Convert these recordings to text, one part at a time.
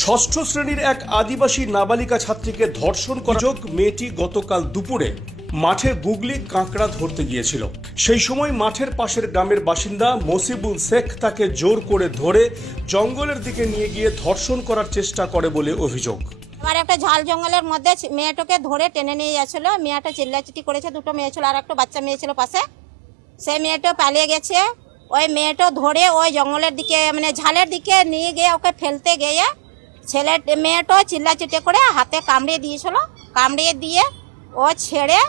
ষষ্ঠ শ্রেণীর এক আদিবাসী নাবালিকা ছাত্রীকে ধর্ষণ করার অভিযোগ। মেয়েটি গতকাল দুপুরে মাঠের গুগলি কাঁকড়া ধরতে গিয়েছিল। সেই সময় মাঠের পাশের গ্রামের বাসিন্দা মসিবুল শেখ তাকে জোর করে ধরে জঙ্গলের দিকে নিয়ে গিয়ে ধর্ষণ করার চেষ্টা করে বলে অভিযোগ। আমার একটা ঝাল জঙ্গলের মধ্যে মেয়েটাকে ধরে টেনে নিয়ে যাচ্ছিল। মেয়েটা চিল্লাচিটি করেছে, দুটো মেয়ে ছিল আর একটা বাচ্চা মেয়ে ছিল পাশে। সেই মেয়েটা পালিয়ে গেছে। ওই মেয়েটা ধরে ওই জঙ্গলের দিকে মানে ঝালের দিকে নিয়ে গিয়ে ওকে ফেলতে গিয়ে মেয়েটা চিল্লাচিটি করে হাতে কামড়িয়ে দিয়েছিল। কামড়িয়ে দিয়ে ও ছেড়ে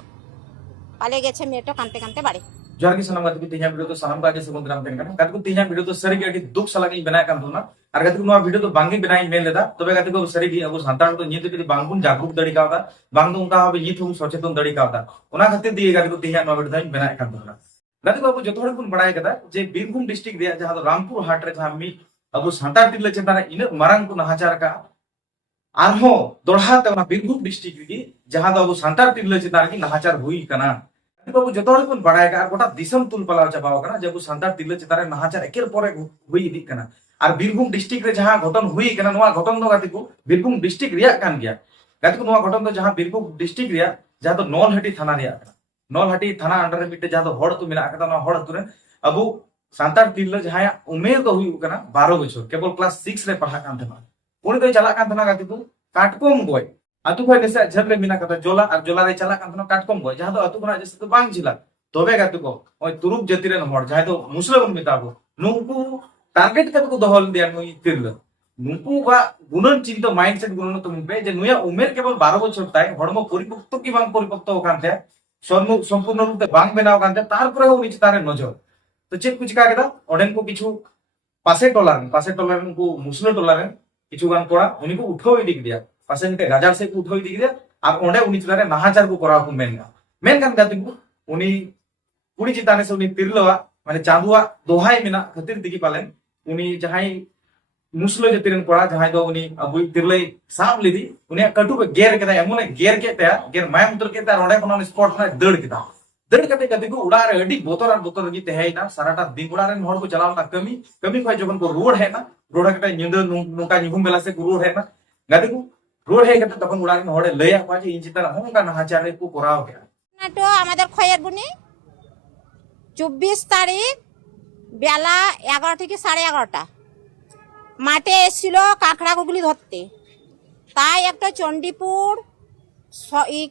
পালিয়ে গেছে। মেয়েটা কাঁদতে কাঁদতে বাড়ি। जोहार की सनम गाती तीन वीडियो तो सनम का जैसे ग्राम तेन करना गाती को तीन वीडियो तो सरी के दुख साला के बनाया काम ना और गाती को नवा वीडियो तो बांगी बनाई मेल लेदा तबे गाती को सरी की अब संतान तो नीति के बांगुन जागरूक दड़ी का होता बांग तो उनका अब नीति हम सचेतन दड़ी का होता उना खातिर दिए गाती को तीन नवा वीडियो बनाया काम ना गाती को अब जो थोड़े कुन बढ़ाया कदा जे बीरभूम डिस्ट्रिक्ट दिया जहां तो रामपुर हाट रे जहां मी अब संतान तिले चेताना इन मरंग को नहाचार का आरहो दोढ़ा ते उना बीरभूम डिस्ट्रिक्ट की जहां तो अब संतान तिले चेताना की नहाचार हुई कना बाबू जो बन बड़ा गोटा दिसम तुल पलाव चाबाव कना जब सानतार तिरला चितान नहाचार एकेर पर हुई इदी कना और बीरभूम डिस्ट्रिक्ट रे जहां घटन हुई कना नोआ घटन दो गाती को बीरभूम डिस्ट्रिक्ट रिया कान गया गाती को नोआ घटन दो जहां बीरभूम डिस्ट्रिक्ट रिया जहां तो नौलहाटी थाना रिया कना नौलहाटी थाना अंडर रे मिटे जहां तो हड़ तो मिला कता हड़ तुरे अब सानतार तिरला जहां उमेर तो हुई कना 12 बछर केवल क्लास 6 रे पढ़ा कान थना उनी तो चला कान थना गाती को काटकोम गय आतु खय नेसे झरले मिना कता जोला और जोला रे चला कान काटकम गय जहां तो आतु खना जैसे तो बांग जिला तबे गातु को ओय तुरुप जतिरेन हर जहां तो मुस्लिम मिताबो नुंकु टारगेट कते को दोहल दिया नुई तिरल नुंकु बा गुणन चिंता माइंडसेट गुणन तो मुबे जे नुया उमेर केवल 12 बछर ताई हड़मो परिपक्व की बांग परिपक्व कानते संपूर्ण रूप से बांग बनाव कानते तार पर हो निच तारे नजर तो चेक कुछ का केदा ओडेन को किछु पासे टोलार को मुस्लिम टोलार किछु गान कोड़ा उनी को उठो इदिक दिया पासे मिटे गाजार से उठो इदिक दिया और ओंडे उनी चितारे नहाचार को करा को मेन कान गाती को उनी कुड़ी चिताने से उनी तिरलवा माने चांदुआ दोहाई मिना खतिर दिगी पालेन उनी जहाई मुस्लो जतिरन कोड़ा जहाई दो उनी अबु तिरले साप लिदी उनी कटु पे गेर केता एमोने गेर केता गेर माय मुतर केता ओंडे कोन स्पॉट ना दड़ केता दड़ कते कते को उड़ा रे अडी बोतर गी तेहेना साराटा दिन उड़ा रे हर को चलावना कमी खय जबन को रोड है ना रोड कते निंद नुका निहुम बेला से को रोड है ना गादी को रोड है कते तखन उड़ा रे हड़े लया पा जे इन चिता होंका नहाचार को कराव के তো আমাদের খয়েরবুনি 24 তারিখ বেলা 11 থেকে 11:30 মাঠে এসেছিল কাঁকড়া গুগলি ধরতে। তাই একটা চণ্ডীপুর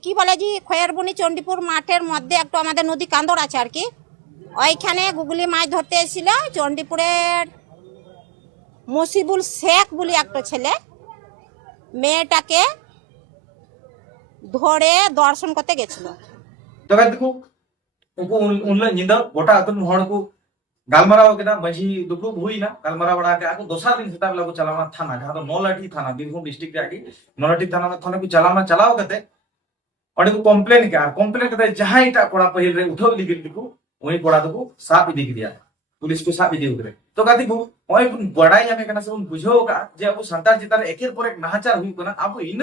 কি বলে জি খয়েরবুনি চণ্ডীপুর মাঠের মধ্যে একটা আমাদের নদী কান্দর আছে আর কি, ওইখানে গুগলি মাছ ধরতে এসেছিল। চণ্ডীপুরের মসিবুল শেখ বলে একটা ছেলে মেয়েটাকে ধরে দর্শন করতে গেছিল। तो गाती को उनको उनले निंदा गोटा अतन हड़ को गालमराव केदा मजी दुखु हुई ना गालमराव बड़ा के आको दोसर दिन सेता बेला को चलावना थाना जहां तो नौलहाटी थाना बीरभूम डिस्ट्रिक्ट आकी नौलहाटी थाना को चलावना चलाव कते ओडे को कंप्लेन कते जहां इटा कोड़ा पहिल रे उठो लिगिल दिको ओई कोड़ा दको साप इदी दिया पुलिस को साप इदी उगरे तो गाती को ओई बड़ाई जामे कना से उन बुझो का जे अब संतार जितार एकेर पर एक नहाचार हुई कना अब इन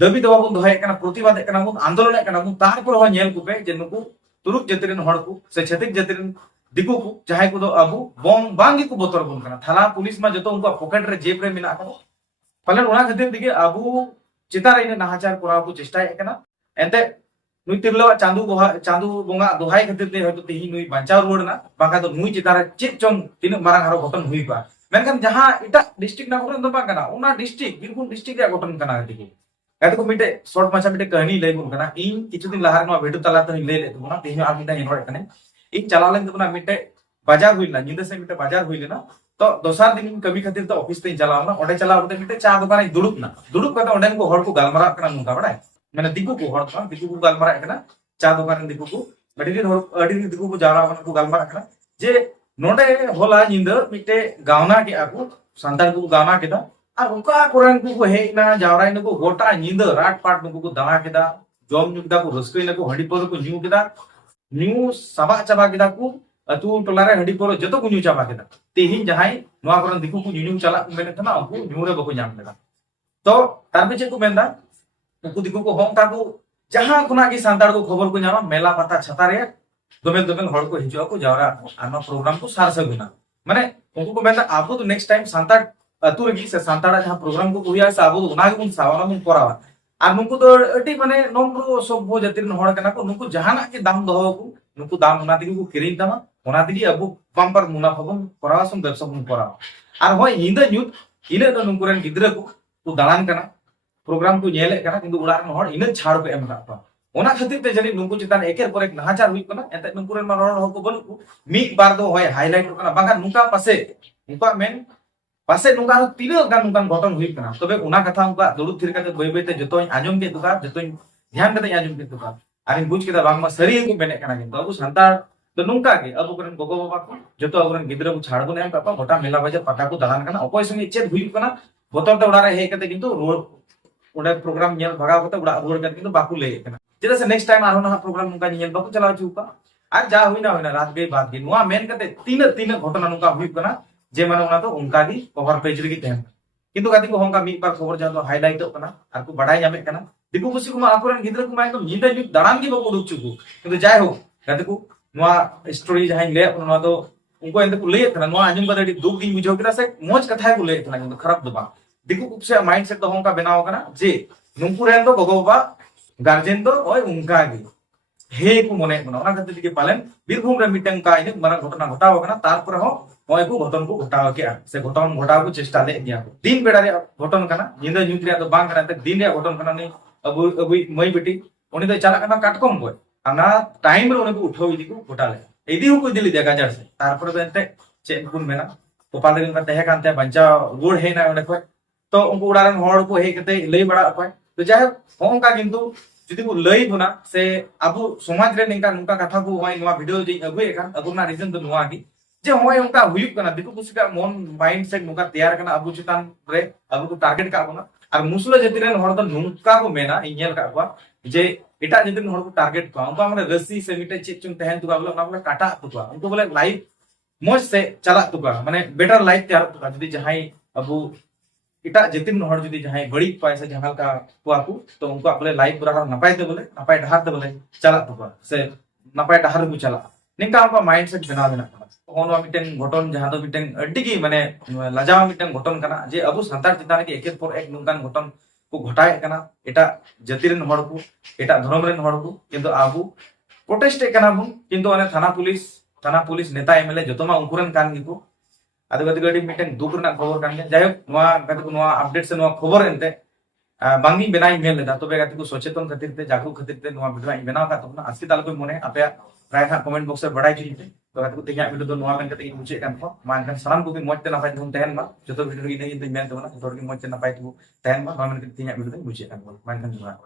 दबी दबा बन दोहाय कना प्रतिवाद कना बन आंदोलन कना बन तार पर हो नेल कुपे जे नुकु तुरुक जतिरन हड़ को से छतिक जतिरन दिकु को चाहे को दो अबु बम बांगी को बोतर बन कना थाना पुलिस मा जतो उनका पॉकेट रे जेब रे मिना कना पलन उना खतिर दिगे अबु चितार इन नहाचार कराव को चेष्टा कना एंते नुई तिरलो चांदू बोंगा दोहाय खतिर दे हयतो तेही नुई बांचाव रोड ना बाका तो नुई चितार चेक चोंग तीन मारंग हारो घटन हुई बा मेनखान जहां इटा डिस्ट्रिक्ट ना घटन दो बा कना उना डिस्ट्रिक्ट बीरभूम डिस्ट्रिक्ट रे घटन कना दिगे गाती को मिटे शॉर्ट माछा मिटे कहानी लय बुन कना इन किछु दिन लहार नो वीडियो तला तो ले ले तुना तेही आ मिटा इनोड कने इन चलालेन तुना मिटे बाजार हुइला निंदा से मिटे बाजार हुइलेना तो दोसर दिन कमी खातिर तो ऑफिस ते चलावना ओडे चलावते मिटे चा दुकान दुड़ुप कते ओडे को हड़ को गालमरा कना नुका बडा माने दिकु को हड़ दिकु को गालमरा कना चा दुकान दिकु को अडी दिकु को जारा को गालमरा कना जे नोडे होला निंदा मिटे गावना के आकु संतान को गावना केदा और उनका कोरन को हेना जावराय नको गोटा निंद राट पाट नको को दमा केदा जॉम नुकदा को रस्कई नको हडी पर को न्यू केदा न्यू सबा चबा केदा को अतु टोलारे हडी पर जतो को न्यू चबा केदा तेही जहाई नोआ कोरन दिकु को न्यू चला मेने थना उनको न्यू रे बको जाम केदा तो तार पे को मेंदा उनको दिकु को होंका को जहां कोना की सांताड़ को खबर को जामा मेला पता छता रे दोमेल हड़ को हिजो को जावरा आमा प्रोग्राम को सार सगुना माने उनको को मेंदा आपको तो नेक्स्ट टाइम सांताड़ अतु रगी से सांताड़ा जहां प्रोग्राम को हुआ से अब उना के बन सावा बन करावा और नुकु तो अटी माने नम्र सभ्य जातिर हड़ कना को नुकु जहाना के दाम दहो को नुकु दाम उना दिगी को किरिन तमा उना दिगी अब पंपर मुनाफा बन करावा सम व्यवसा बन करावा और होय हिंदा न्यूट इने तो नुकु रन गिद्रा को दालान कना प्रोग्राम को नेले कना किंतु उड़ा रन हड़ इने छाड़ को एम का ओना खातिर ते जनी नुकु चितान एकेर पर एक नहाचार हुई कना एते नुकु रन मार हड़ को बन को मी बार दो होय हाईलाइट कना बागा नुका पासे उनका मेन पासे नुका तीन गान नुकान घटन हुई कना तबे उना कथा उनका दुड़ुब थिर काते बय बय ते जतोय आजम के दुका जतोय ध्यान काते आजम के दुका आरिन बुझ केदा बांगमा सरी को बेने कना किंतु अब संतार तो नुका के अब करन गोगो बाबा को जतो अबरन गिद्रा को छाड़ को नेम पापा गोटा मेला बाजार पटा को दालान कना अकोय संगे चेत हुई कना बोतल ते उड़ा रे हे काते किंतु रोड उडा प्रोग्राम नेल भगाव कते उड़ा रोड काते किंतु बाकू ले कना जेदा से नेक्स्ट टाइम आरो ना प्रोग्राम नुका नेल बाकू चलाव चुका आज जा हुई ना रात गई बात गई नुआ मेन काते तीन तीन घटना नुका हुई कना जे माने उना तो उनका दी कवर पेज रे तहन किंतु गाती को होंका मी बार खबर जा हाईलाइट कना आर को बडाय जामे कना दिकु कुसी को आकुरन गिद्रा को माय तो निदा न्यू दारान की बको दुक चुकु किंतु जाय हो गाती को नुआ स्टोरी जहां ले उना तो उनको एंते को ले थना नुआ आजम बदडी दुक दी बुझो केरा से मोज कथा को ले थना किंतु खराब दबा दिकु कुप से माइंडसेट तो होंका बनाव कना जे नुंकु रेन तो गोगो बाबा गार्जियन तो ओय उनका गी हे को मने बना ओना खातिर के पालन बीरभूम रे मिटन का इन मारा घटना घटाव कना तार पर हो ओय को घटन को घटाव के से घटन घटाव को चेष्टा ले दिया दिन बेड़ा रे घटन कना निंदा न्यूट रे तो बांग कना ते दिन रे घटन कना ने अब मई बेटी उनी तो चला कना काटकम गय आना टाइम रे उनी को उठाव इदी को घटाले इदी को दिली दिया गाजर से तार पर बेनते चेन गुन मेना गोपाल रे का तहे कानते बंचा गुड़ हे ना ओने को तो उनको उड़ारन हड़ को हे कते लई बड़ा अपाय तो जाय होंका किंतु जुदी को लई बुना से अबु समाज रे निका नुका कथा को होय नवा वीडियो जे अगुए कान अबुना रीजन तो नवा की जे होय उनका हुयुक कना दिकु कुसिका मन माइंड सेट नुका तैयार कना अबु चितान रे अबु को टारगेट का बना और मुसला जतिरेन हड़ तो नुका को मेना इनेल का बा जे एटा जतिरेन हड़ को टारगेट का उनका माने रसी से मिटे चिचुम तहन तुका बोले उना बोले काटा तुका उनको बोले लाइफ मोज से चला तुका माने बेटर लाइफ तैयार तुका जदी जहाई अबु इटा जतिन हड़ जदी जहाई बड़ी पैसा जहाल का कुआकू तो उनको बोले लाइफ पूरा नपाय ते बोले नपाय ढार ते बोले चला तुका से नपाय ढार को चला निका उनका माइंडसेट बना देना ओनवा मिटेन घटन जहां दो मिटेन अड्डी माने लाजावा मिटेन घटन कना जे अबु संतार चितान के एक पर एक नुकान घटन को घटाय कना एटा जतिरेन हड़ को एटा धर्म रेन हड़ को किंतु आबु प्रोटेस्ट कना बु किंतु अने थाना पुलिस नेता एमएलए जतोमा उनकुरन कान गिको आदो गति गडी मिटेन दुख रना खबर कान गया जाय नवा गति को नवा अपडेट से नवा खबर एनते बांगी बेनाई मेल लेदा तबे गति को सचेतन खातिर ते जागरूक खातिर ते नवा वीडियो बेनाव का तो आजके ताल को मने आपे राय हा कमेंट बॉक्स में बड़ाई चिते तो गति को तेया वीडियो तो नवा मेन कते मुचे कान को मान कान सलाम को भी मजते ना पाइ धुन तहन बा जतो वीडियो इ नहीं मेन तो ना तो मजते ना पाइ तु तहन बा मान कते तेया वीडियो मुचे कान मान कान